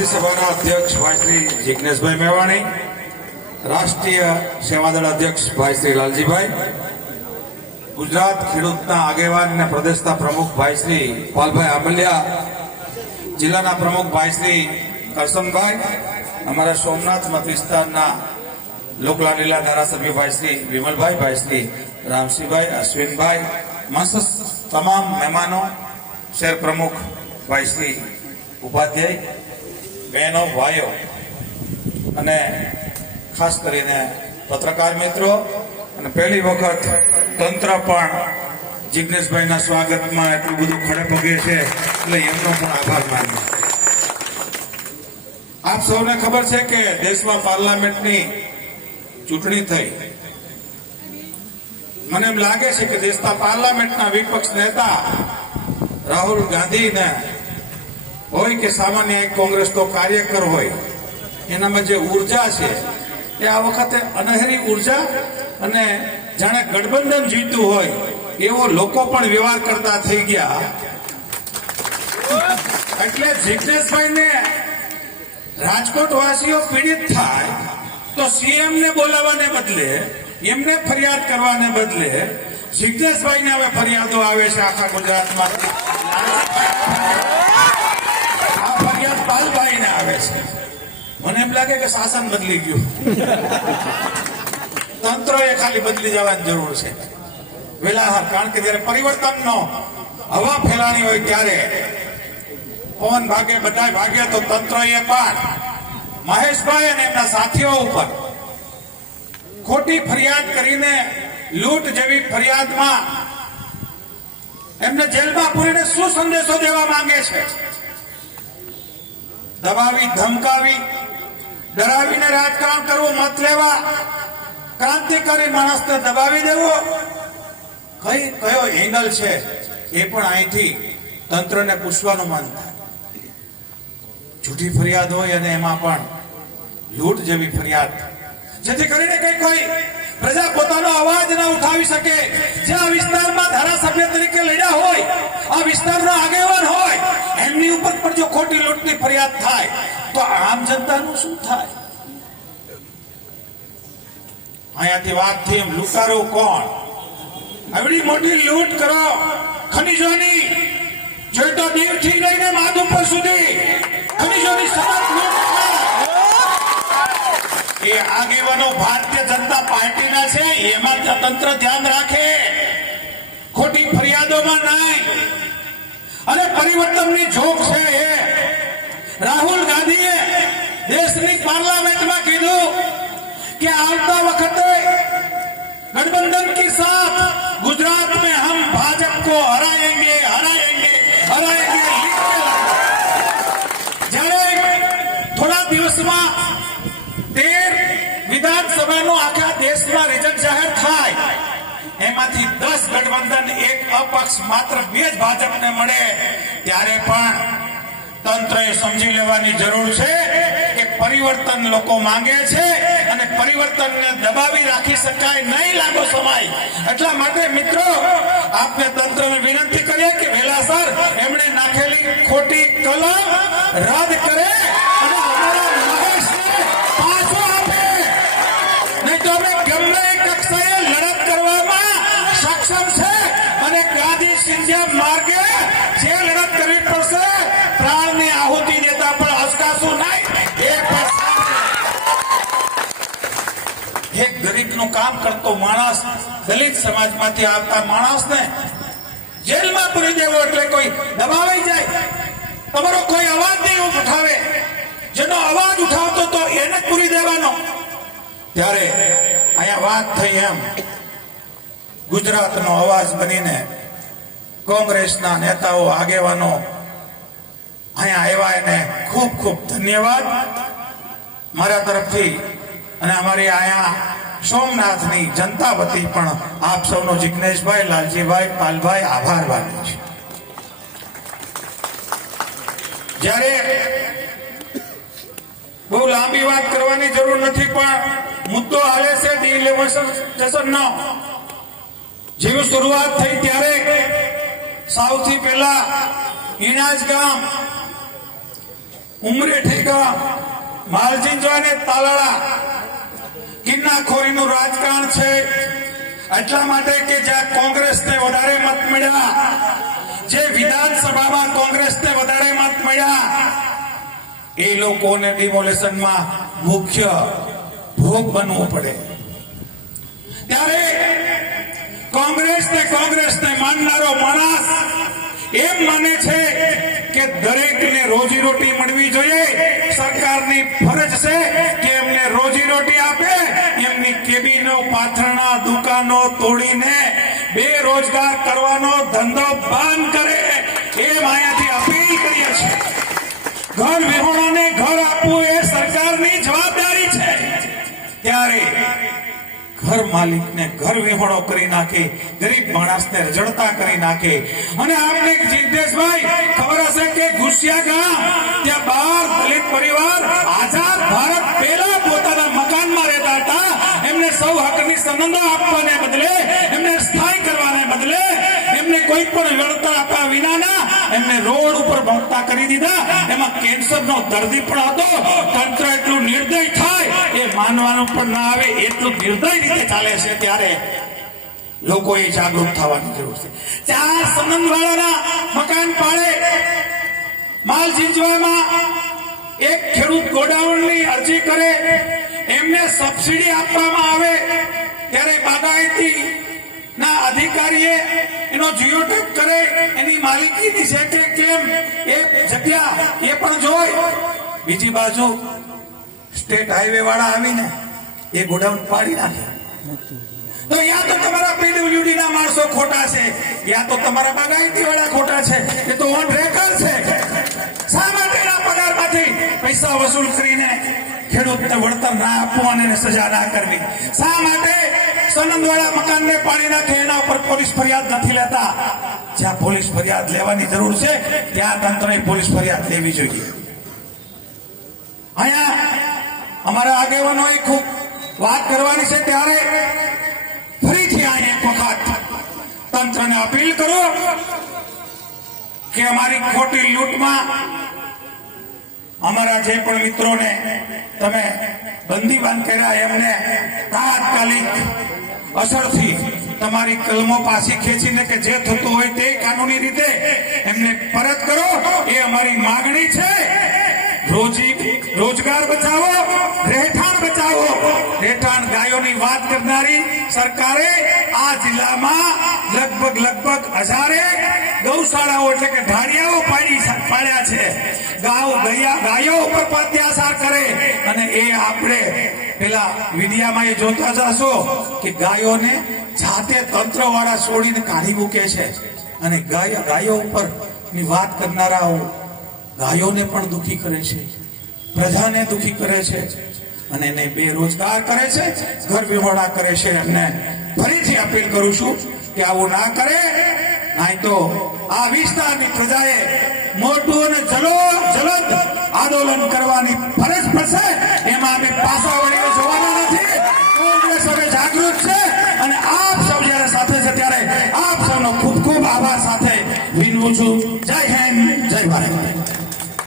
રાજ્યસભાના અધ્યક્ષ ભાઈ શ્રી જિગ્નેશભાઈ મેવાણી, રાષ્ટ્રીય સેવાદળ અધ્યક્ષ ભાઈ શ્રી લાલજીભાઈ, ગુજરાત ખેડૂતના આગેવાન અને પ્રદેશના પ્રમુખ ભાઈ શ્રી પાલભાઈ આંબલિયા, જિલ્લાના પ્રમુખ ભાઈ શ્રી કરસનભાઈ, અમારા સોમનાથ મત વિસ્તારના લોકલાડીલા ધારાસભ્ય ભાઈ શ્રી વિમલભાઈ, ભાઈ શ્રી રામસિંહભાઈ, અશ્વિનભાઈ, તમામ મહેમાનો, શહેર પ્રમુખ ભાઈ શ્રી ઉપાધ્યાય, બહેનો, ભાઈઓ અને ખાસ કરીને પત્રકાર મિત્રો, અને પહેલી વખત તંત્ર પણ જિગ્નેશભાઈના સ્વાગતમાં એટલું બધું ખડે પગે છે, એટલે એમનો પણ આભાર માનીએ. આપ સૌને ખબર છે કે દેશમાં પાર્લામેન્ટની ચૂંટણી થઈ. મને એમ લાગે છે કે દેશના પાર્લામેન્ટના વિપક્ષ નેતા રાહુલ ગાંધીને હોય કે સામાન્ય એક કોંગ્રેસનો કાર્યકર હોય, એનામાં જે ઉર્જા છે એ આ વખતે અનહેરી ઉર્જા, અને જાણે ગઠબંધન જીત્યું હોય એવો લોકો પણ વ્યવહાર કરતા થઈ ગયા. એટલે જિગ્નેશભાઈને રાજકોટ વાસીઓ પીડિત થાય તો સીએમ ને બોલાવવાને બદલે, એમને ફરિયાદ કરવાને બદલે જિગ્નેશભાઈને હવે ફરિયાદો આવે છે આખા ગુજરાતમાં. આ ફરિયાદ પાલભાઈને આવે છે. મને એમ લાગે કે શાસન બદલી ગયું, તંત્રએ ખાલી બદલી જવાની જરૂર છે વેલાહાર. કારણ કે જયારે પરિવર્તનનો હવા ફેલાણી હોય ત્યારે પવન ભાગે, બધા ભાગે, તો તંત્રએ પણ મહેશભાઈ અને એમના સાથીઓ ઉપર ખોટી ફરિયાદ કરીને, લૂંટ જેવી ફરિયાદમાં એમને જેલમાં પૂરીને શું સંદેશો દેવા માંગે છે? દબાવી, ધમકાવી, ડરાવીને રાજકારણ કરવું, મત લેવા, ક્રાંતિકારી માણસને દબાવી દેવો, કયો એંગલ છે એ પણ અહીંથી તંત્રને પૂછવાનું મન થાય. જૂઠી ફરિયાદ હોય અને એમાં પણ લૂંટ જેવી ફરિયાદ, જેથી કરીને કોઈ પ્રજા પોતાનો અવાજ ન ઉઠાવી શકે. જે આ વિસ્તારમાં ધારાસભ્ય તરીકે લડ્યા હોય, આ વિસ્તારનો આગેવાન હોય, એમની ઉપર પણ જો ખોટી લૂંટની ફરિયાદ થાય તો આમ જનતાનું શું થાય? અહીંયાથી વાત થઈ એમ લૂંટારો કોણ? આવડી મોટી લૂંટ કરો ખનીજોની, જોઈ તો દીવથી લઈને માધુપુર સુધી ખનીજોની સતત લૂંટ. એ આગેવાનો ભારતીય જનતા પાર્ટીના છે, એમાં તંત્ર ધ્યાન રાખે, ખોટી ફરિયાદોમાં નહીં. અને પરિવર્તનની ઝોક છે એ રાહુલ ગાંધીએ દેશની પાર્લામેન્ટમાં કીધું કે આવતા વખતે गठबंधन के साथ गुजरात में हम भाजपा को हराएंगे, हराएंगे, हराएंगे. जયારે થોડા દિવસમાં 13 વિધાનસભાનો આખા દેશમાં રિઝલ્ટ જાહેર થાય, એમાંથી 10 ગઠબંધન, 1 અપક્ષ, માત્ર 2 જ ભાજપને મળે, ત્યારે પણ તંત્રએ સમજી લેવાની જરૂર છે કે પરિવર્તન લોકો માંગે છે અને પરિવર્તનને દબાવી રાખી શકાય નહીં લાંબો સમય. એટલા માટે મિત્રો, આપને તંત્રને વિનંતી કરીએ કે વહેલાસર એમણે નાખેલી ખોટી કલમ રદ કરે અને અમારા મહેશને પાછો આપે. નહીં તો અમે ગમે કક્ષાએ લડત કરવામાં સક્ષમ છે અને ગાંધી સિંધિયા માર્ગે જે લડત કરવી પડશે, પ્રાણની આહુતિ દેતા પણ અચકાશું નહીં. એક ગરીબનું કામ કરતો માણસ, દલિત સમાજમાંથી આવતા માણસને જેલમાં પૂરી દેવો એટલે કોઈ દબાવાઈ જાય, તમારો કોઈ અવાજ નહીં ઉઠાવે, જેનો અવાજ ઉઠાવતો તો એને જ પૂરી દેવાનો. ત્યારે અહીંયા વાત થઈ એમ ગુજરાતનો અવાજ બનીને કોંગ્રેસના નેતાઓ, આગેવાનો અહીંયા આવ્યા, એને ખૂબ ખૂબ ધન્યવાદ મારા તરફથી અને અમારી અહીંયા સોમનાથની જનતા વતી પણ આપ સૌનો જિગ્નેશભાઈ, લાલજીભાઈ, પાલભાઈ આભાર માનું છું. જ્યારે બહુ લાંબી વાત કરવાની જરૂર નથી, પણ મુદ્દો હાલે છે ડિલિમિટેશનનો. જેવી શરૂઆત થઈ ત્યારે સૌથી પહેલા ઇનાજ ગામ ઉમરેઠી ગામ, માલજીંજવા અને તાલાળા કિન્નાખોરીનું રાજકારણ છે. એટલા માટે કે જ્યાં કોંગ્રેસને વધારે મત મળ્યા, જે વિધાનસભામાં કોંગ્રેસને વધારે મત મળ્યા, એ લોકોને ડિમોલેશનમાં મુખ્ય ભોગ બનવું પડે. ત્યારે કોંગ્રેસને માનનારો માણસ એમ માને છે કે દરેકને રોજીરોટી મળવી જોઈએ. સરકારની ફરજ છે કે એમને રોજીરોટી આપે, એમની કેબિનો પાથરણા દુકાનો તોડીને બેરોજગાર કરવાનો ધંધો બંધ કરે, એમ અહીંયાથી અપીલ કરીએ છીએ. ઘર વિહોણાને ઘર આપવું એ સરકારની જવાબદારી છે. ત્યારે ઘર માલિકને ઘર વિહોણો કરી નાખે, ગરીબ માણસને રજડતા કરી નાખે. અને આપને જીતેશભાઈ ખબર હશે કે ઘુસિયા ગામ, ત્યાં 12 દલિત પરિવાર આઝાદ ભારત પહેલા પોતાના મકાનમાં રહેતા હતા. એમને સૌ હકની સંબંધો આપવાને બદલે, એમને સ્થાયી કરવાને બદલે, એમને કોઈ પણ વળતર આપ્યા વિનાના એમને રોડ ઉપર ભણતા કરી દીધા. એમાં કેન્સરનો દર્દી પણ હતો. તંત્ર એટલું નિર્દય થાય એ માનવાનું પણ ના આવે, એટલું નિર્દય રીતે ચાલે છે. ત્યારે લોકોએ જાગૃત થવાની જરૂર છે. 4 સંબંધવાળાના મકાન પાડે. માલજીંજવામાં એક ખેડૂત ગોડાઉનની અરજી કરે, એમને સબસિડી આપવામાં આવે, ત્યારે બાગાયતી ના અધિકારીએ એનો જીઓટેગ કરે, એની માલિકીની છે કે કેમ એ જગ્યા એ પણ જોઈ. બીજી બાજુ સ્ટેટ હાઈવે વાળા આવીને એ ગોડાઉન પાડી નાખે. તો યા તો તમારા પીડબ્લ્યુડી ના માણસો ખોટા છે, યા તો તમારા બાગાયતી વાળા ખોટા છે. એ તો ઓન રેકર્ડ છે. શા માટે એના પગારમાંથી પૈસા વસૂલ કરીને ખેડૂતને વળતર ના આપવું અને એને સજા ના કરવી? શા માટે સનંદવાળા મકાનને પાડી નાખે, એના ઉપર પોલીસ ફરિયાદ નથી લેતા? જ્યાં પોલીસ ફરિયાદ લેવાની જરૂર છે ત્યાં તંત્રએ પોલીસ ફરિયાદ લેવી જોઈએ. અહીંયા અમારા આગેવાનોએ ખૂબ વાત કરવાની છે. ત્યારે ફરીથી અહીંયા એક વખત તંત્રને અપીલ કરો કે અમારી ખોટી લૂંટમાં અમારા જે પણ મિત્રોને તમે બંદીવાન કર્યા, એમને તાત્કાલિક અસરથી તમારી કલમો પાછી ખેંચીને કે જે થતું હોય તે કાનૂની રીતે એમને પરત કરો, એ અમારી માંગણી છે. રોજગાર બચાવો, રહેઠાણ બચાવો. રહેઠાણ ગાયોની વાત કરનારી સરકારે આ જિલ્લામાં લગભગ 1000 ગૌશાળાઓ એટલે કે ઢાળિયાઓ પાડ્યા છે. ગાયો ઉપર અત્યાચાર કરે. અને એ આપણે પેલા મીડિયામાં એ જોતા જશો કે ગાયોને જાતે તંત્ર વાળા છોડીને કાઢી મૂકે છે. અને ગાયો ઉપર ની વાત કરનારાઓ ગાયોને પણ દુખી કરે છે, પ્રજાને દુખી કરે છે, અને એને બેરોજગાર કરે છે, ઘર વિહોણા કરે છે. એમને ફરીથી અપીલ કરું છું કે આવું ના કરે, નહીં તો આ વિસ્તારની પ્રજાએ મોટું અને જલદ આંદોલન કરવાની ફરજ પડશે. એમાં અમે પાછા વળીને જોવાના નથી. કોંગ્રેસ હવે જાગૃત છે અને આપ સૌ જયારે સાથે છે ત્યારે આપ સૌનો ખૂબ ખૂબ આભાર સાથે વિનવું છું.